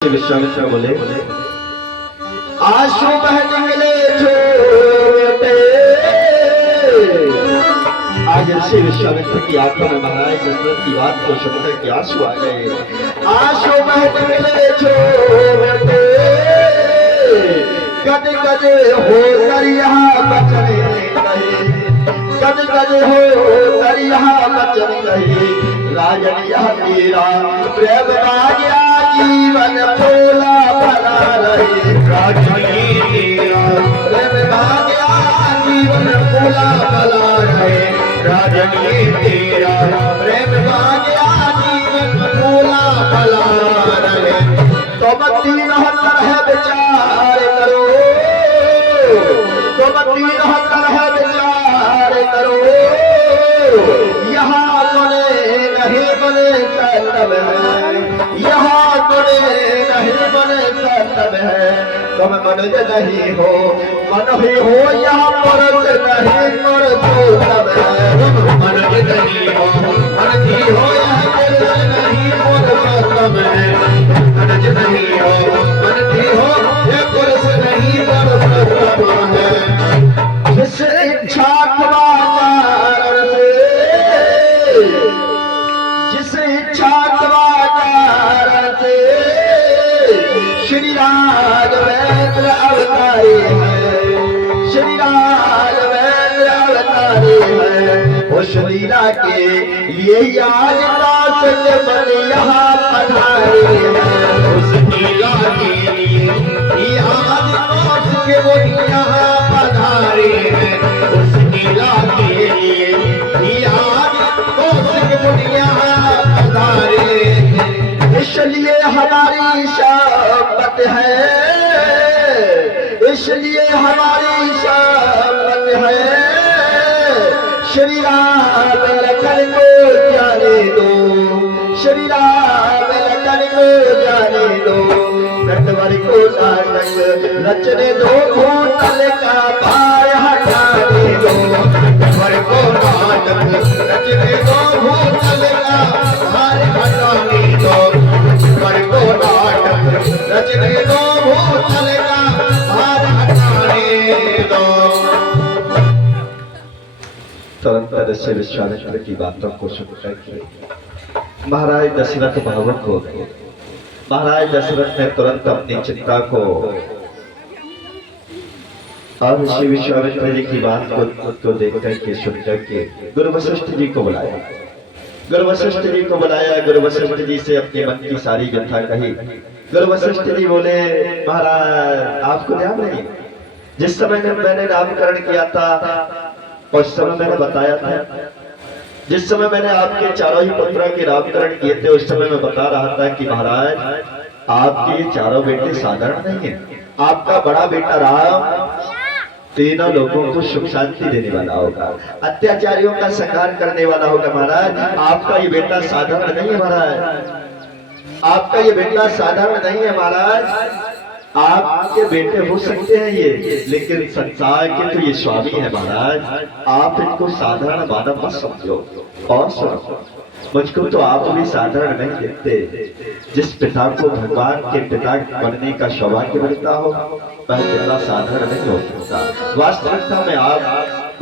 विश्वामित्र बोले आंसू बह निकले छोटे। आज ऋषि विश्वामित्र की आंखों में महाराज दशरथ की बात को सुनकर के आंसू आ गए। आंसू बह निकले छोटे, गद गद हो कर यहाँ बचने गए, गद गद हो कर यहाँ बचने गए। राजन यह तेरा प्रेम राजा जीवन फूला भला रहे। राजन तेरा प्रेम राजा जीवन फूला भला रहे। राजन तेरा प्रेम राजा जीवन फूला भला रहे। तुम तीन तरह विचार करो, तुम तीन तरह विचार करो। यहाँ नहीं बने तब है, यहाँ बने नहीं बने तब है। तुम मनुज नहीं हो, मन ही हो यहाँ पर नहीं पर तो तब है। तुम मनुज नहीं हो, मन ही हो यहाँ पर नहीं पर तब है। मनुज नहीं हो, मन ही हो ये पुरुष नहीं पर तब है। जिस इच्छा श्री राघवेंद्र अवतारे हैं, श्री राघवेंद्र अवतारे हैं। उस लीला के लिए आज दास मन यहाँ पधारे हैं। उस लीला के लिए आज दास के वो यहाँ पधारे हैं। उस लीला के लिए आज दास के वो यहाँ पधारे हैं। इसलिए हमारी शपथ है, इसलिए हमारी शपथ है। श्री राम लखन को जाने दो, श्री राम लखन को जाने दो। नटवर को नाटक रचने दो, भूतल का भार हटाने दो। नटवर को नाटक रचने दो, भूतल का भार हटाने दो। रचने दो, भूतल का भार हटाने दो। तुरंत ऋषि विश्वामित्र की बातों को सुनकर के महाराज दशरथ भावुक हो गए। महाराज दशरथ ने तुरंत अपनी चिंता को और ऋषि विश्वामित्र जी की बात को देख करके सुन करके गुरु वशिष्ठ जी को बुलाया। गुरु वशिष्ठ जी को बुलाया। गुरु वशिष्ठ जी से अपने मन की सारी व्यथा कही। गुरु वशिष्ठ जी बोले महाराज आपको ध्यान नहीं, जिस समय मैंने नामकरण किया था उस समय मैंने बताया था, जिस समय मैंने आपके चारों ही पुत्रों के नामकरण किए थे उस समय मैं बता रहा था कि महाराज आपके चारों बेटे साधारण नहीं है। आपका बड़ा बेटा राम तीनों लोगों को सुख शांति देने वाला होगा, अत्याचारियों का संहार करने वाला होगा। महाराज आपका ये बेटा साधारण नहीं है। महाराज आपका ये बेटा साधारण नहीं है। महाराज आपके बेटे हो सकते हैं ये, लेकिन संसार के तो ये स्वामी है। महाराज आप इनको साधारण मानव मत समझो। और सुनो, मुझको तो आप भी साधारण नहीं देखते। जिस पिता को भगवान के पिता बनने का सौभाग्य मिलता हो वह पिता साधारण नहीं हो सकता। वास्तविकता में आप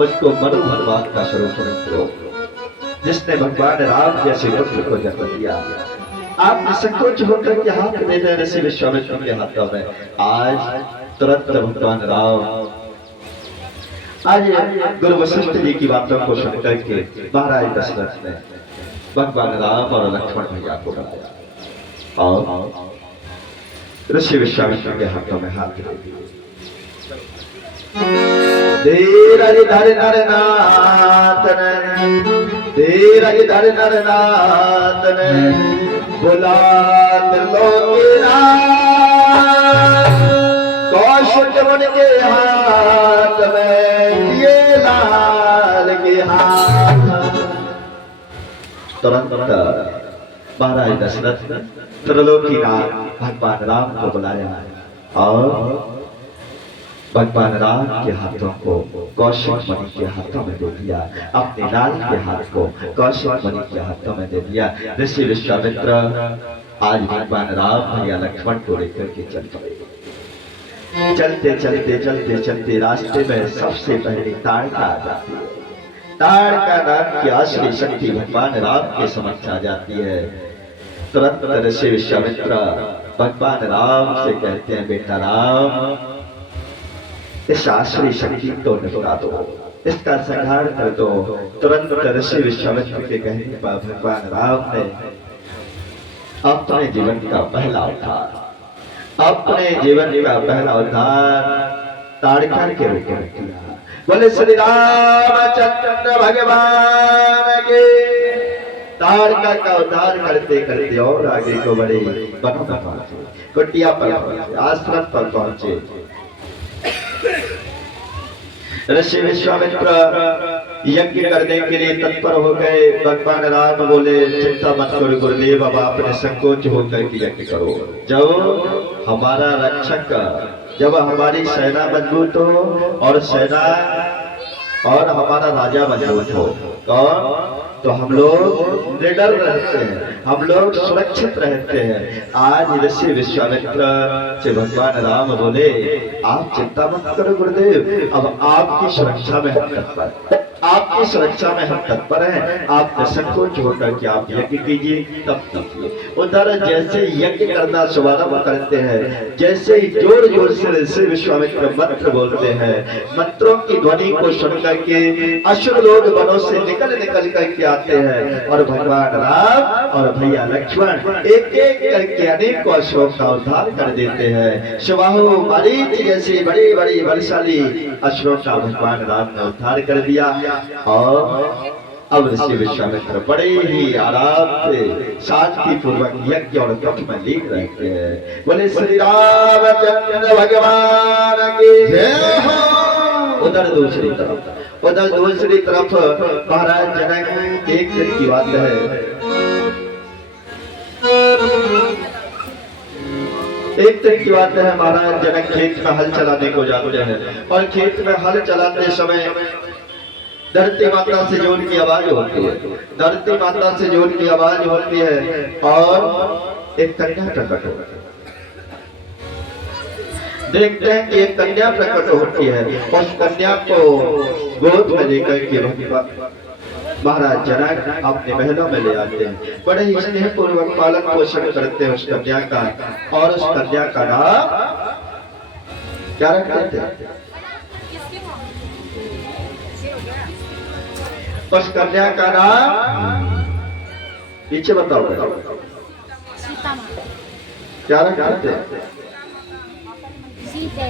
मुझको मनु भगवान का स्वरूप समझते हो, जिसने भगवान राम जैसे पुत्र को जन्म दिया। आप निसंकोच होकर के हाथ दे दे ऋषि विश्वामित्र के हाथों में। आज तुरंत भगवान राम आज गुरु वशिष्ठ जी की बातों को सुनकर के महाराज दशरथ ने भगवान राम और लक्ष्मण भैया को बुलाया और ऋषि विश्वामित्र के हाथों में हाथ दे धीरज धर नरनाथ धीरज धर नरनाथ बुलात लोकेरा कौशिक मन के हाथ में ये लाल के हाथ। तुरंत महाराज दशरथ ने त्रिलोकीनाथ भगवान राम को बुलाया और भगवान राम के हाथों को कौशिक मणि के हाथों में दे दिया, अपने लाल के हाथ को कौशिक मणि के हाथों में दे दिया। ऋषि विश्वामित्र आज भगवान राम भैया लक्ष्मण को लेकर के चल पड़े। चलते चलते चलते चलते रास्ते में सबसे पहले ताड़का आ जाती है। ताड़का नाम की आश्रय शक्ति भगवान राम के समक्ष आ जाती है। तुरंत ऋषि विश्वामित्र भगवान राम से कहते हैं, बेटा राम, इस आश्रय शक्ति को निपटा दो, इसका संहार कर दो। तुरंत ऋषि विश्वामित्र के कहने पर भगवान राम ने अपने जीवन का पहला अवतार ताड़का के रूप में किया। बोले श्री रामचंद्र भगवान के। ताड़का का उद्धार करते करते और आगे को बढ़े, वनों पर पहुंचे, कुटिया पर पहुंचे, आश्रम पर पहुंचे। ऋषि विश्वामित्र यज्ञ करने के लिए तत्पर हो गए। भगवान राम बोले, चिंता मत करो गुरुदेव, अब आपने संकोच होकर के यज्ञ करो। जब हमारा रक्षक, जब हमारी सेना मजबूत हो और सेना और हमारा राजा मजबूत हो, तो हम लोग निडर रहते हैं, हम लोग सुरक्षित रहते हैं। आज ऋषि विश्वामित्र से भगवान राम बोले, आप चिंता मत करो गुरुदेव, अब आपकी सुरक्षा में हम तत्पर, आपकी सुरक्षा में हम तत्पर हैं। आप निसंकोच होकर के आप यज्ञ कीजिए, तब कीजिए। उधर जैसे यज्ञ करना शुभारंभ करते हैं, जैसे ही जोर जोर से ऋषि विश्वामित्र मंत्र बोलते हैं, मंत्रों की ध्वनि को सुनकर के असुर लोग वनों से निकल करके आते हैं और भगवान राम और भैया लक्ष्मण एक एक करके अनेकों असुरों का उद्धार कर देते हैं। सुबाहु मरीच जैसे बड़ी बड़ी बलशाली असुरों का भगवान राम ने उद्धार कर दिया। और अब ऋषि विश्वामित्र बड़े ही आराम से शांति पूर्वक यज्ञ और तप में लीन रहते हैं। बोले श्री रामचंद्र भगवान की जय हो। उधर दूसरी तरफ महाराज जनक, एक दिन की बात है, महाराज जनक खेत में हल चलाने को जाते हैं और खेत में हल चलाते समय धरती माता से जोर की आवाज होती है, धरती माता से जोर की आवाज होती है और एक कन्या प्रकट होती है। देखते हैं कि एक कन्या प्रकट होती है। उस कन्या को गोद में लेकर के महाराज जनक अपने महलों में ले आते हैं। बड़े ही स्नेह पूर्वक पालन पोषण करते हैं उस कन्या का, और उस कन्या का नाम क्या रखते हैं? उस कन्या का नाम पीछे बताओ, क्या रखते हैं?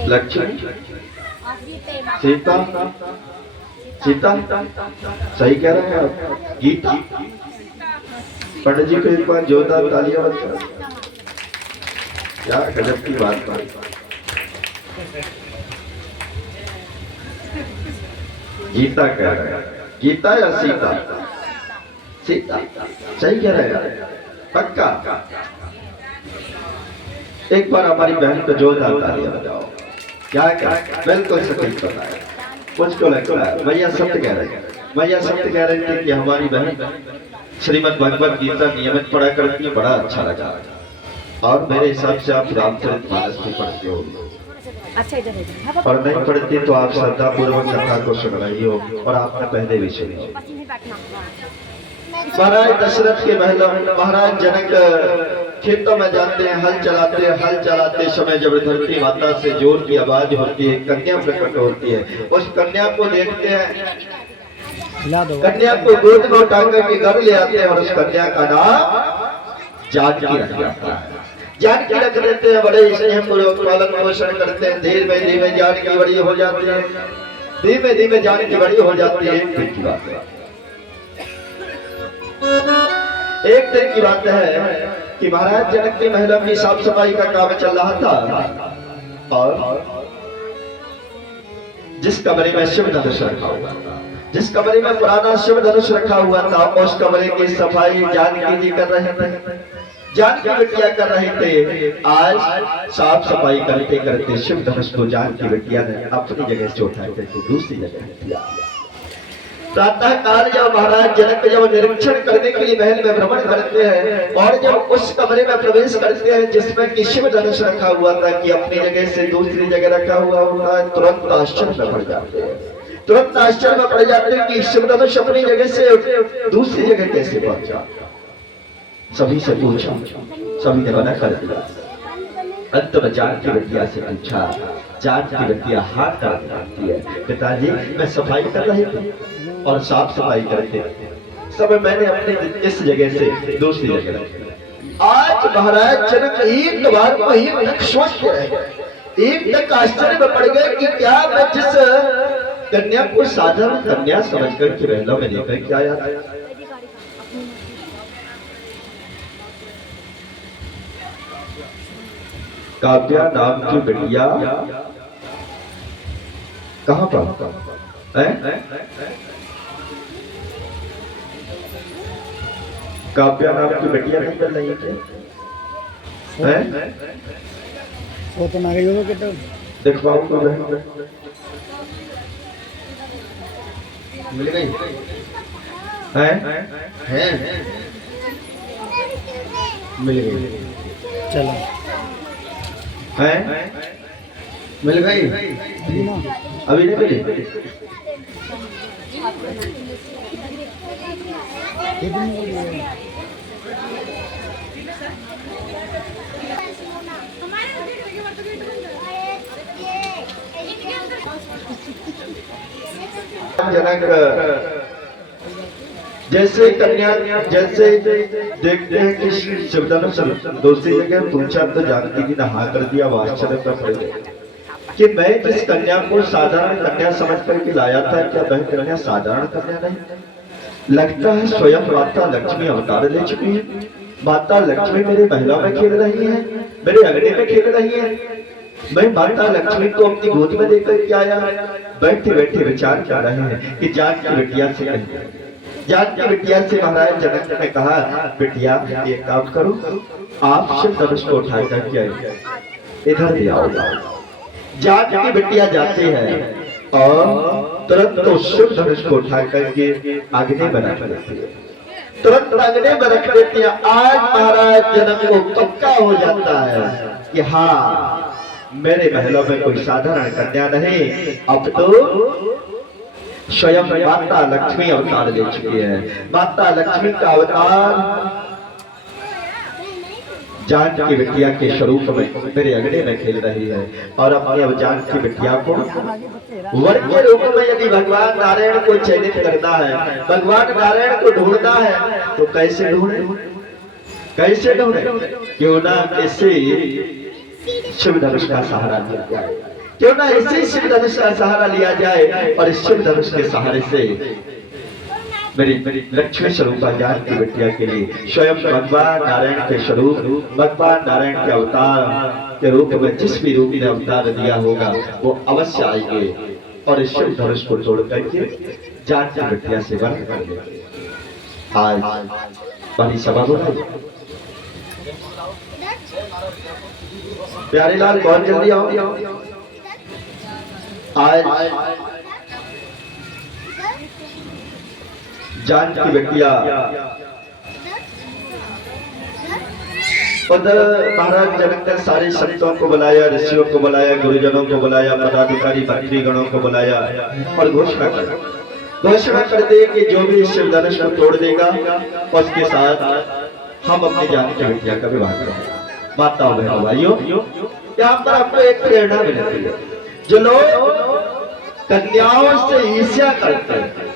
लक्ष्मण, सीता, सीता सही कह रहे हैं आप। गीता, पंडित जी को एक बार जोरदार तालियां बजाओ। क्या गजब की बात। गीता कह रहे हैं, गीता या सीता? सीता सही कह रहे हैं, पक्का। एक बार हमारी बहन को जोरदार तालियां बजाओ। क्या बिल्कुल सटीक बताया, मुझको लगता है भैया सत्य कह रहे हैं। भैया सत्य कह रहे थे कि हमारी बहन श्रीमद् भगवत गीता नियमित पढ़ा करती है, बड़ा अच्छा लगा। और मेरे हिसाब से आप रामचरितमानस भी पढ़ते हो, और नहीं पढ़ती तो आप श्रद्धा पूर्वक कथा को सुन रही हो, और आपने पहले भी सुनी। महाराज दशरथ के महलों में महाराज जनक खेतों में जाते हैं, हल चलाते समय जब धरती माता से जोर की आवाज होती है, कन्या प्रकट होती है। उस कन्या को देखते हैं, कन्या को गोद में उठा करके घर ले आते हैं और उस कन्या का नाम जानकी रख जाता है। जानकी रख देते हैं, बड़े स्नेह पूर्वक पालन पोषण करते हैं। धीरे धीरे जानकी बड़ी हो जाती है, धीमे धीमे जानकी बड़ी हो जाती है। एक दिन की बात है कि महाराज जनक के महलों की साफ सफाई का काम चल रहा था, और जिस कमरे में शिव धनुष रखा हुआ था, जिस कमरे में पुराना शिव धनुष रखा हुआ था, उस कमरे की सफाई जानकी जी कर रहे थे, जानकी बिटिया कर रहे थे। आज साफ सफाई करते करते शिव धनुष को जानकी बिटिया ने अपनी जगह से उठा करके दूसरी जगह दिया। प्रातः काल जब महाराज जनक जब निरीक्षण करने के लिए महल में भ्रमण करते हैं और जब उस कमरे में प्रवेश करते हैं जिसमें कि शिव धनुष रखा हुआ था कि अपनी जगह से दूसरी जगह रखा हुआ होता है, तुरंत आश्चर्य में पड़ जाते हैं, तुरंत आश्चर्य में पड़ जाते हैं कि शिव धनुष अपनी जगह से दूसरी जगह कैसे पहुंचा। सभी से पूछा, सभी ने मना कर दिया। अंत में जान की बिटिया से पूछा, जान की बिटिया हाथ डालती है, पिताजी मैं सफाई कर रही थी और साफ सफाई करते सब मैंने अपने इस जगह से दूसरी जगह रखी। आज महाराज जनक एक बार को एक सोच रहे, एक तक आश्चर्य में पड़ गए कि क्या मैं जिस कन्या को साधारण कन्या समझकर के महलों में लेकर के आया था, काव्या नाम की बिटिया कहां पर है? काव्या नाम की बिटिया नहीं कर रही है? वो तो ना गई के तो देखवाओ तो मिल गई है मिल गई, चलो है मिल गई, अभी नहीं मिली। जनक जैसे कन्या जैसे देखते हैं कि शिवधनुष दूसरी जगह पूछा तो जानकी जी ने हाँ कर दिया। आश्चर्य में पड़ गए कि मैं जिस कन्या को साधारण कन्या समझ करके लाया था, क्या वह कन्या साधारण कन्या नहीं, लगता है स्वयं माता लक्ष्मी अवतार ले चुकी है। माता लक्ष्मी मेरे महिला में खेल रही है, मेरे अग्नि में खेल रही है। मैं माता लक्ष्मी को अपनी गोद में लेकर के आया। बैठे बैठे विचार कर रहे हैं कि जान की बिटिया से जान की बिटिया से महाराज जनक ने कहा, बिटिया एक काम करो, आप शिव धनुष को उठा करके इधर ले आओ। जान की बिटिया जाते हैं और तुरंत तो शिव धनुष को उठा करके आग्ने बना देती है, तुरंत आग्ने में रख देती है। आज महाराज जनक को पक्का हो जाता है कि हाँ मेरे महलों में कोई साधारण कन्या नहीं, अब तो स्वयं माता लक्ष्मी अवतार ले चुकी है। माता लक्ष्मी का अवतार जान की बिटिया के स्वरूप में मेरे अगड़े में खेल रही है और अपनी अब जान की बिटिया को वर के रूप में यदि भगवान नारायण को चयनित करना है, भगवान नारायण को ढूंढना है तो कैसे ढूंढे, कैसे ढूंढे? क्यों ना इसे शिव धनुष का सहारा लिया जाए, क्यों ना इसी शिव धनुष का सहारा लिया जाए और इस शिव धनुष के सहारे से मेरी लक्ष्मी स्वरूप जान की बिटिया के लिए स्वयं भगवान नारायण के स्वरूप, भगवान नारायण के अवतार के रूप में जिस भी रूप ने अवतार दिया होगा वो अवश्य आएंगे और इस शिव धनुष को तोड़ करके जान की बिटिया से वर्ण कर देंगे। आज बड़ी सभा बोला प्यारे लाल, बहुत जल्दी आओ। आज जान की बिटिया उधर महाराज जनक ने सारे संतों को बुलाया, ऋषियों को बुलाया, गुरुजनों को बुलाया, पदाधिकारी मंत्री गणों को बुलाया और घोषणा कर दे कि जो भी शिव धनुष को तोड़ देगा उसके साथ हम अपनी जान की बिटिया का विवाह करेंगे। माताओं बहनों भाइयों, यहाँ पर आपको एक प्रेरणा मिलती है। जो लोग कन्याओं से ईर्ष्या करते हैं,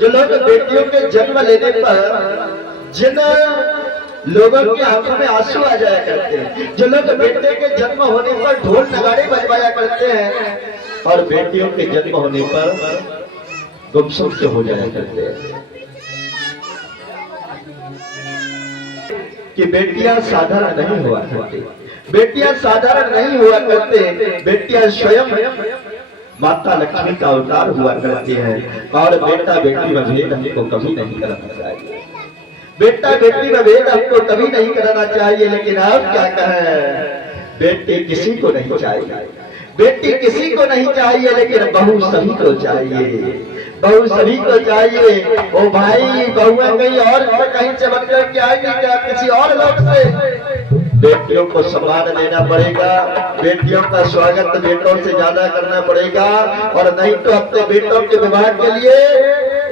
जो लोग बेटियों के जन्म लेने पर जिन लोगों की आंखों में आंसू आ जाया करते हैं, जो लोग बेटे के जन्म होने पर ढोल नगाड़े बजवाया करते हैं और बेटियों के जन्म होने पर गुमसुम से हो जाया करते हैं कि बेटियां साधारण नहीं हुआ करती, बेटियां साधारण नहीं हुआ करते, बेटियां स्वयं माता लक्ष्मी का अवतार हुआ करती है और बेटा बेटी में भेद हमको कभी नहीं करना चाहिए, बेटा बेटी में भेद हमको कभी नहीं करना चाहिए। लेकिन आप क्या कहें, बेटी किसी को नहीं चाहिए, बेटी किसी को नहीं चाहिए, लेकिन बहू सभी को चाहिए। बहू सभी को चाहिए। ओ भाई बहुआ कहीं और से कहीं से बन करके आएगी क्या, किसी और लोग से? बेटियों को सम्मान देना पड़ेगा, बेटियों का स्वागत बेटों से ज्यादा करना पड़ेगा, और नहीं तो अपने बेटों के विवाह के लिए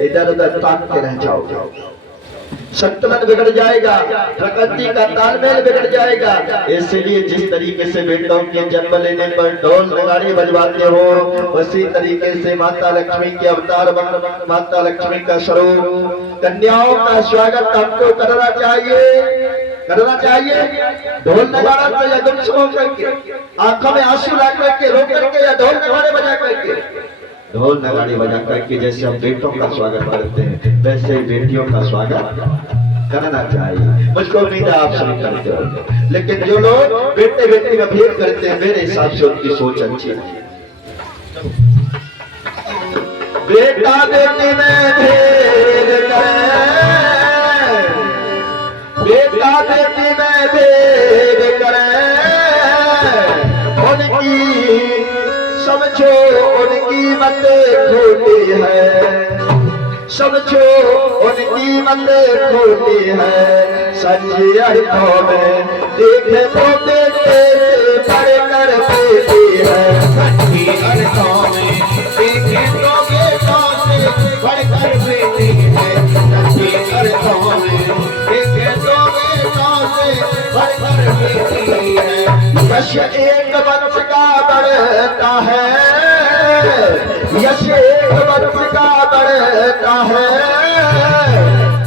इधर उधर ताकते रह जाओगे, संतुलन बिगड़ जाएगा, प्रकृति का तालमेल बिगड़ जाएगा। इसलिए जिस तरीके से बेटों के जन्म लेने पर ढोल नगाड़े बजवाते हो, उसी तरीके से माता लक्ष्मी के अवतार माता लक्ष्मी का स्वरूप कन्याओं का स्वागत हमको करना चाहिए। ढोल नगाड़ा तो या गुम सुनो करके, आंखों में आंसू ला करके, रो करके, या ढोल नगाड़े बजा करके, ढोल नगाड़े बजा करके जैसे हम बेटों का स्वागत करते हैं वैसे बेटियों का स्वागत करना चाहिए। मुझको उम्मीद है आप सभी करते हो, लेकिन जो लोग बेटे बेटी में भेद करते हैं मेरे हिसाब से उनकी सोच अच्छी नहीं। बेटा बेटी में भेद करें, बेटा बेटी में भेद करें, उनकी समझो उनकी मत खोटी है, समझो उनकी मत खोटी है। सच्चे अर्थों में देखे तो बेटे से बढ़कर बेटी है, सच्चे अर्थों में देखे तो बेटों से बढ़कर बेटी है, सच्चे अर्थों में देखे तो बेटों से बढ़कर बेटी है। यश एक वंश का बढ़ता है, यश एक वंश का बढ़ता है,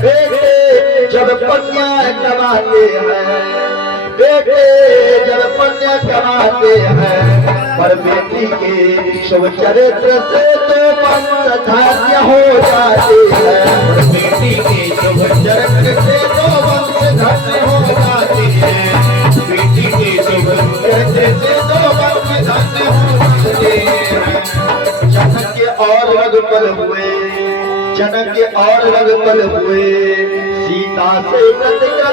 बेटे जब पुण्य कमाते हैं, बेटे जब पुण्य कमाते हैं, पर बेटी के शुभ चरित्र से तो वंश धन्य हो जाते हैं, बेटी के शुभ चरित्र से तो वंश धन्य हो जाते हैं, बेटी के शुभ चरित्र से तो वंश धन्य हो जाते हैं। जनक के और रघुपल हुए, जनक के और रघुपल हुए, सीता से प्रतिज्ञा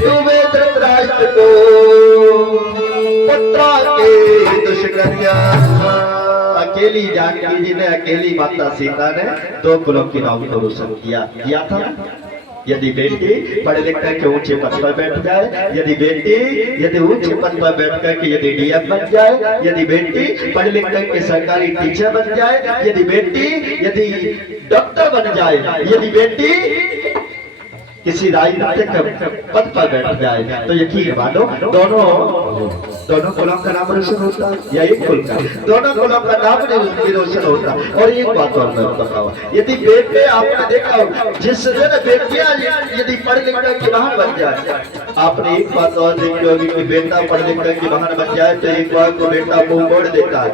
डूबे धृतराष्ट्र को, पुत्रा के दुष्कन्या। अकेली जानकी जी ने, अकेली माता सीता ने दो कुलों की नाम को रोशन किया था। यदि बेटी पढ़ लिख करके ऊंचे पद पर बैठ जाए, यदि बेटी यदि ऊंचे पद पर बैठ करके यदि डीएम बन जाए, यदि बेटी पढ़ लिख करके सरकारी टीचर बन जाए, यदि बेटी यदि डॉक्टर बन जाए, यदि बेटी किसी राजनीतिक पद पर बैठ जाए, तो यकीन मानो दोनों कुलों का नाम रोशन होता या एक कुल का, दोनों कुलों का नाम नहीं रोशन होता। और एक बात और मैं बताऊं, यदि बेटे आपने देखा जिस दिन बेटियां यदि पढ़ लिख कर के महान बन जाए, आपने एक बात और देखी होगी कि बेटा पढ़ लिख कर के महान बन जाए तो एक बार को बेटा मुंह मोड़ देता है,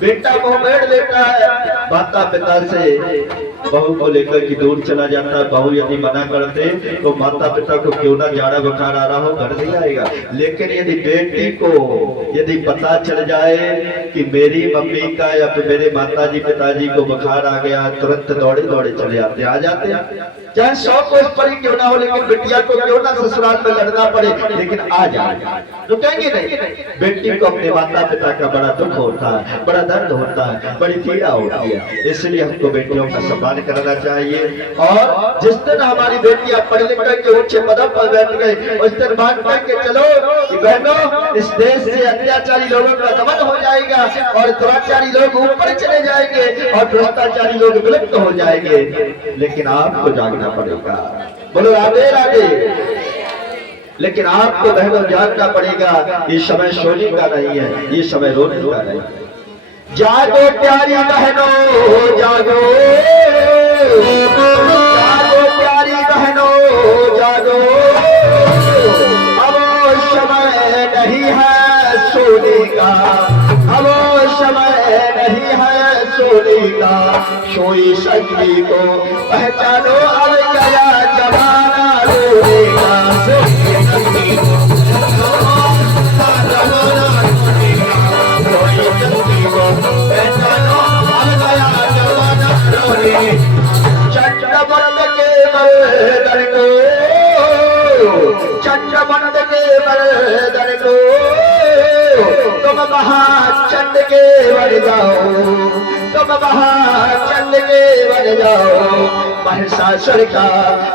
बेटा मुंह मोड़ लेता है, माता पिता से बहू को लेकर के दूर चला जाता है। बहू यदि मना करते तो माता पिता को क्यों ना जाड़ा बुखार आ रहा हो घर नहीं आएगा, लेकिन यदि बेटी को यदि पता चल जाए कि मेरी मम्मी का या फिर मेरे माताजी पिताजी को बुखार आ गया, तुरंत दौड़े दौड़े चले आते आ जाते हैं, चाहे 100 कोस पर ही क्यों ना हो, लेकिन बिटिया को क्यों ना ससुराल में लड़ना पड़े, लेकिन आ जाए तो कहेंगे नहीं। बेटी को अपने माता पिता का बड़ा दुख होता है, बड़ा दर्द होता है, बड़ी पीड़ा होती है, इसलिए हमको बेटियों का सम्मान करना चाहिए। और जिस दिन हमारी बेटियां पढ़ लिख करके ऊंचे पदों पर बैठ गए, उस दिन बात करके चलो कि बहनों इस देश से अत्याचारी लोगों का दमन हो जाएगा और दुराचारी लोग ऊपर चले जाएंगे और भ्रष्टाचारी लोग विलुप्त हो जाएंगे, लेकिन आपको जागना पड़ेगा। बोलो राधे राधे। लेकिन आपको बहनों जानना पड़ेगा ये समय सोने का नहीं है, ये समय रोने का नहीं। जागो प्यारी बहनों जागो, जागो प्यारी बहनों जागो, अब समय नहीं है सोने का, अब समय नहीं है सोने का, सोई शक्ति को पहचानो अब गया जमाना रोने का, सोई शक्ति को जमाना रोने का, सोई शक्ति को पहचानो अब गया जमाना रोने। चक्रबंद के मर्दन को, चक्रबंद के मर्दन को तुम महाचंड के बन जाओ, तुम महाचंड के बन जाओ, महिषासुर का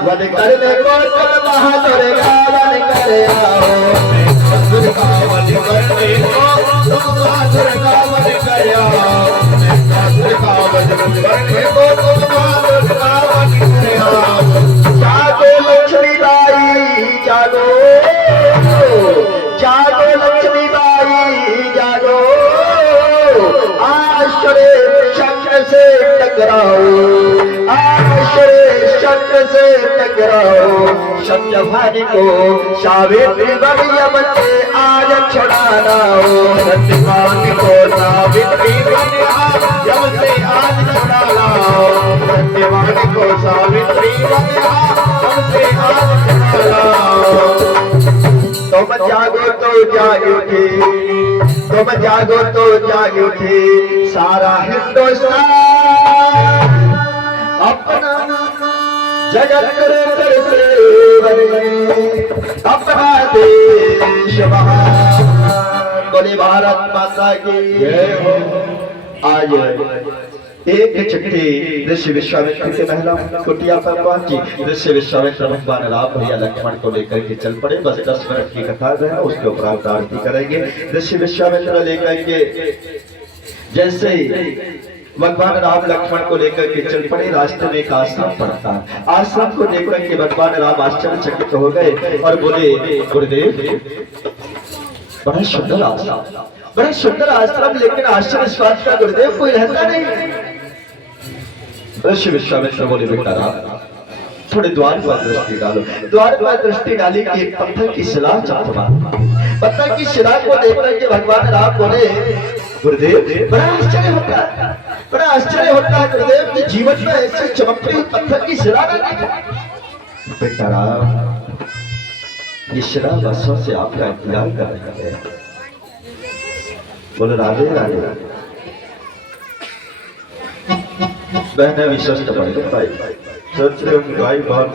वध करने को तुम महादुर्गा बन कर आओ। महिषासुर का वध करने को तुम महादुर्गा बन कर आओ। महिषासुर का वध करने को तुम महादुर्गा बन कर आओ। जागो लक्ष्मी बाई जागो, जागो लक्ष्मी बाई जागो, आश्रय शंकर से टकराओ, आश्रय शंकर से टकराओ। सत्यभानी को सावित्री बन यमन से आज छुड़ाना हो। सत्यभानी को सावित्री बन यमन से आज छुड़ाना हो। सत्यभानी को सावित्री बन यमन से आज छुड़ाना हो। तुम जागो तो जाग उठे, तुम जागो तो जाग उठे सारा हिंदुस्तान, अपना जगत कर से बने अपना देश महान। बोले भारत माता की जय हो। आज एक चिट्ठी ऋषि विश्वामित्र के महिला कुटिया पर पहुंची। ऋषि विश्वामित्र भगवान राम भैया लक्ष्मण को लेकर के चल पड़े। बस 10 मिनट की कथा है, उसके उपरांत आरती करेंगे। ऋषि विश्वामित्र लेकर के जैसे भगवान राम लक्ष्मण को लेकर के चल पड़े, रास्ते में एक आश्रम पड़ता है। आश्रम को देखकर के भगवान राम आश्चर्यचकित हो गए और बोले, गुरुदेव बड़ा सुंदर आश्रम, बड़ा सुंदर आश्रम, लेकिन आश्चर्य स्वाद का गुरुदेव कोई रहता नहीं। ऋषि विश्वामित्र बोले, बेटा राम थोड़े द्वार पर दृष्टि डालो। द्वार पर दृष्टि डाली कि एक पत्थर की शिला चमचमा, पत्थर की शिला को देखकर के भगवान राम बोले, गुरुदेव बड़ा आश्चर्य होता है, बड़ा आश्चर्य होता है गुरुदेव कि जीवन में ऐसे चमकती हुई पत्थर की शिला नहीं। बेटा राम ये शिला वर्षों से आपका इंतजार कर रही है। बोलो राधे राधे। बहने विश्वस्त पड़ गए भाई, सोच रहे हो भाई बहुत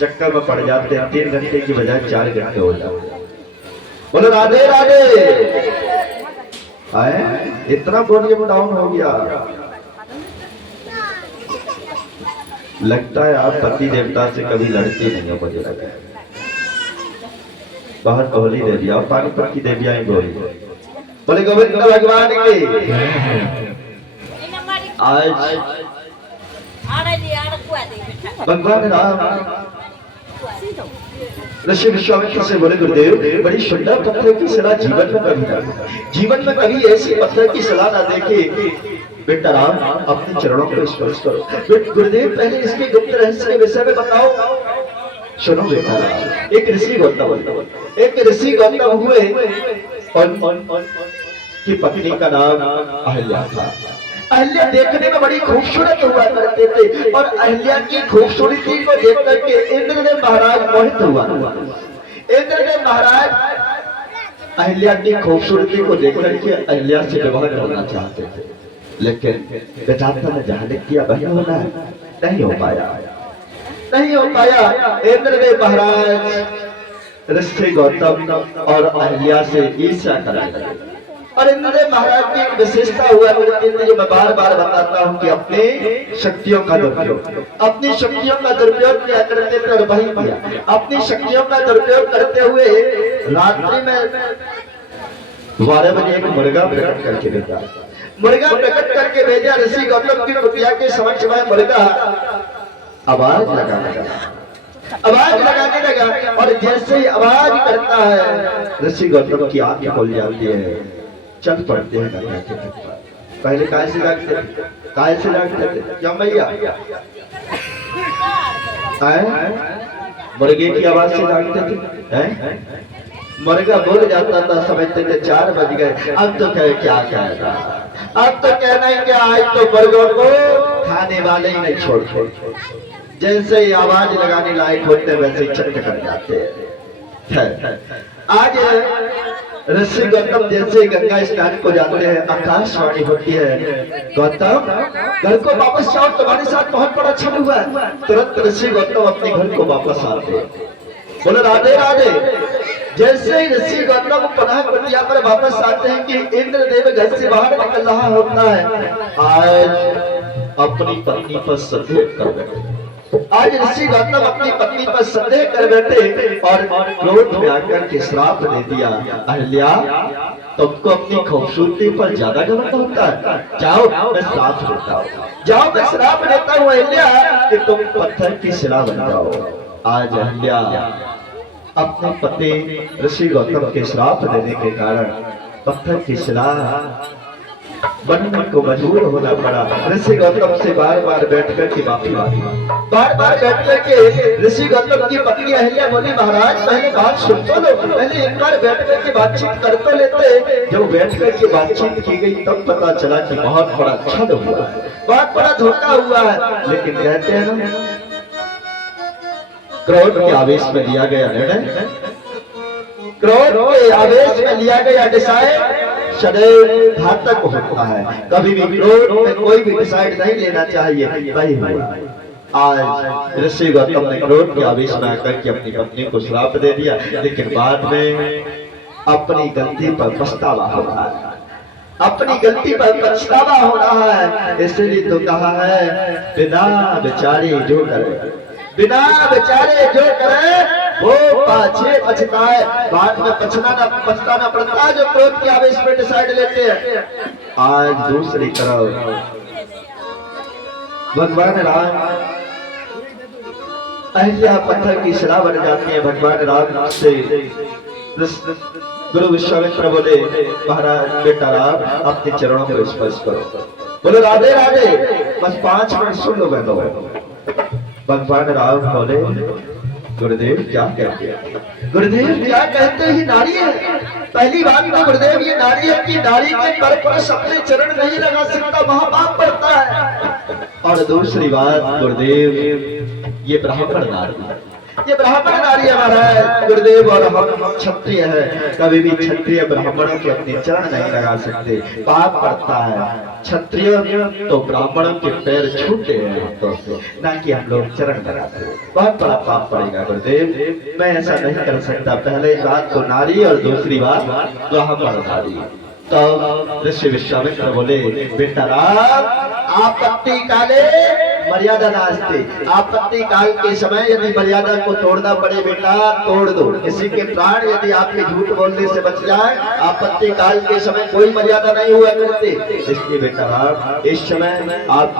चक्कर में पड़ जाते हैं, 3 घंटे की बजाय 4 घंटे हो जाते हैं। बोलो राधे राधे। आए इतना वॉल्यूम डाउन हो गया, लगता है आप पति देवता से कभी लड़ते नहीं हो। मुझे लगा बाहर कोहली दे दिया और पानीपत की देवियां ही बोली। बोले गोविंद भगवान की आज भगवान राम ऋषि विश्वामित्र से बोले, गुरुदेव बड़ी सुंदर पत्थर की शिला जीवन में कभी ना, जीवन में कभी ऐसी पत्थर की शिला ना देखे। बेटा राम अपने चरणों को स्पर्श करो। गुरुदेव पहले इसके गुप्त रहस्य के विषय में बताओ। सुनो बेटा राम, एक ऋषि गौतम हुए और की पत्नी का नाम अहल्या था। अहल्या देखने में बड़ी खूबसूरत हुआ करते थे और अहल्या की खूबसूरती को देख करके इंद्रदेव महाराज मोहित हुआ। इंद्रदेव महाराज अहल्या की खूबसूरती को देख करके अहल्या से विवाह होना चाहते थे, लेकिन विधाता ने जहाँ लिख दिया वही होना है, नहीं हो पाया, नहीं हो पाया। इंद्रदेव महाराज ऋषि गौतम और अहल्या से ईर्ष्या करने लगे और इंद्रदेव महाराज की एक विशेषता हुआ करती थी जो मैं बार बार बताता हूँ कि अपने शक्तियों का दुरुपयोग, अपनी शक्तियों का दुरुपयोग किया करते थे और वही किया। अपनी शक्तियों का दुरुपयोग करते हुए रात्रि में 12 बजे एक मुर्गा प्रकट करके भेजा, मुर्गा प्रकट करके भेजा ऋषि गौतम की कुटिया के समक्ष में। मुर्गा आवाज लगाने लगा और जैसे ही आवाज करता है ऋषि गौतम की आंखें खुल जाती है, चल पड़ते हैं। पहले काय से जागते थे क्या भैया? मुर्गे की आवाज से जागते थे। मुर्गा बोल जाता था, समझते थे 4 बज गए। अब तो कहे क्या कहना, अब तो कहना है क्या, आज तो मुर्गों को खाने वाले ही नहीं छोड़। जैसे ही आवाज लगाने लायक होते वैसे ही चट कर जाते हैं। आज ऋषि गौतम जैसे गंगा स्नान को जाते हैं, आकाशवाणी होती है, गौतम घर को वापस जाओ, तुम्हारे साथ बहुत बड़ा छल हुआ है। तुरंत ऋषि गौतम अपने घर को वापस आते। बोलो राधे राधे। जैसे ही ऋषि गौतम पुनः कुटिया पर वापस आते हैं कि इंद्रदेव घर से बाहर निकल रहा होता है, आज अपनी पत्नी पर संदेह कर बैठे। आज ऋषि गौतम अपनी पत्नी पर संदेह कर बैठे और क्रोध में आकर के श्राप दे दिया, अहिल्या तुमको अपनी खूबसूरती पर ज्यादा घमंड होता है, जाओ मैं श्राप देता हूँ, जाओ मैं श्राप देता हूँ अहिल्या कि तुम पत्थर की शिला बन जाओ। आज अहिल्या अपने पति ऋषि गौतम के श्राप देने के कारण पत्थर की शिला बनने को मजबूर होना पड़ा। ऋषि गौतम से बार बार बैठ कर के माफी मांगी, बार बार बैठ कर के ऋषि गौतम की पत्नी अहिल्या बोली, महाराज पहले बात सुन तो लो, पहले एक बार बैठ कर के बातचीत कर तो लेते। जब बैठ कर के बातचीत की गई तब पता चला कि बहुत बड़ा छल हुआ है, बहुत बड़ा धोखा हुआ है। लेकिन कहते हैं ना, क्रोध के आवेश में लिया गया निर्णय, क्रोध के आवेश में लिया गया डिसाइड सदैव घातक होता है। कभी भी क्रोध में कोई भी डिसाइड नहीं लेना चाहिए, वही हुआ। आज ऋषि गौतम ने क्रोध के आवेश में आकर के अपनी पत्नी को श्राप दे दिया, लेकिन बाद में अपनी गलती पर पछतावा हो रहा है, अपनी गलती पर पछतावा हो रहा है। इसलिए तो कहा है, बिना बेचारे जो करे, बिना बेचारे जो करे वो पाछे पछताए, बाद में पछताना पड़ता है जो क्रोध के आवेश में डिसाइड लेते हैं। आज दूसरी तरफ भगवान राम, अहिल्या पत्थर की शिला बन जाती है। भगवान राम से गुरु विश्वामित्र बोले, महाराज बेटा राम अपने चरणों को स्पर्श करो। बोले राधे राधे, बस 5 मिनट सुन लो मैं। भगवान राम बोले, गुरुदेव क्या कहते हैं? गुरुदेव क्या कहते ही नारी है। पहली बात तो गुरुदेव ये नारी है कि नारी के पर पुरुष अपने चरण नहीं लगा सकता, महापाप पड़ता है। और दूसरी बात गुरुदेव, ये ब्राह्मण नारी, ये ब्राह्मण नारी हमारा गुरुदेव, और हम क्षत्रिय है, कभी भी क्षत्रिय ब्राह्मणों के अपने चरण नहीं लगा सकते, पाप पड़ता है। क्षत्रिय तो ब्राह्मणों के पैर छूते हैं तो ना कि हम लोग चरण लगाते हैं, बहुत बड़ा पाप पड़ेगा गुरुदेव, मैं ऐसा नहीं कर सकता। पहले बात तो नारी और दूसरी बात ब्राह्मण नारी। तो ऋषि विश्वामित्र बोले, बेटा राम आपत्ति काले मर्यादा नास्ते, आपत्ति काल के समय यदि मर्यादा को तोड़ना पड़े बेटा तोड़ दो। किसी के प्राण यदि आपके झूठ बोलने से बच जाए, आपत्ति काल के समय कोई मर्यादा नहीं हुआ करते। इसलिए बेटा राम इस समय आप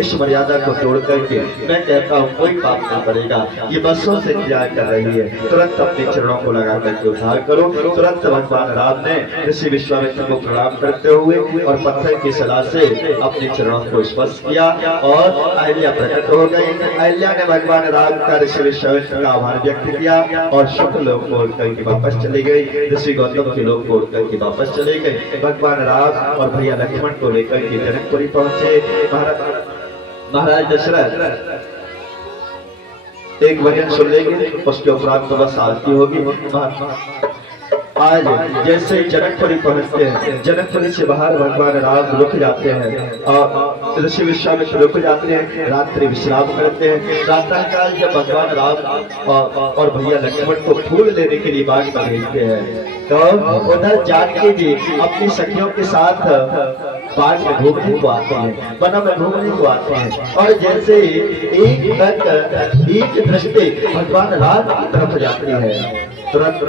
इस मर्यादा को तोड़ करके, मैं कहता हूँ कोई पाप नहीं पड़ेगा। ये बरसों से इंतजार कर रही है, तुरंत अपने चरणों को लगा करके उद्धार करो। तुरंत भगवान राम ने ऋषि विश्वामित्र को प्रणाम करते हुए और पत्थर की सलाह से अपने चरणों को स्पर्श किया और अहिल्या प्रकट हो गई। अहिल्या ने भगवान राम का ऋषि विश्वामित्र का आभार व्यक्त किया और शुक्र लोक को उड़कर के वापस चली गई। ऋषि गौतम के लोक को उड़कर के वापस चले गए। भगवान राम और भैया लक्ष्मण को लेकर के जनकपुरी पहुंचे। महाराज दशरथ एक भजन सुन लेंगे, उसके उपरांत तो बस आरती होगी। आज जैसे जनकपुरी पहुंचते हैं, जनकपुरी से बाहर भगवान राम रुक जाते हैं और ऋषि विश्वामित्र रुक जाते हैं, रात्रि विश्राम करते हैं। प्रातः काल जब भगवान राम और भैया लक्ष्मण को फूल लेने के लिए बाग में भेजते हैं, तो उधर जानकी जी अपनी सखियों के साथ बाग में घूमने को आते हैं, वनों में घूमने को आते हैं। और जैसे एक दृष्टि भगवान राम की तरफ जाती है, तुरंत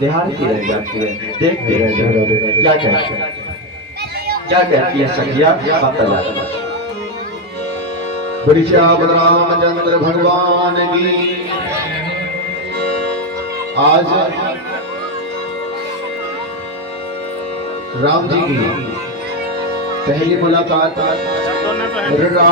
निहारती रह जाती है, देखती रह जाती है। क्या कहती है सखिया, पता जाता है। रामचंद्र भगवान की आज राम जी की पहली मुलाकात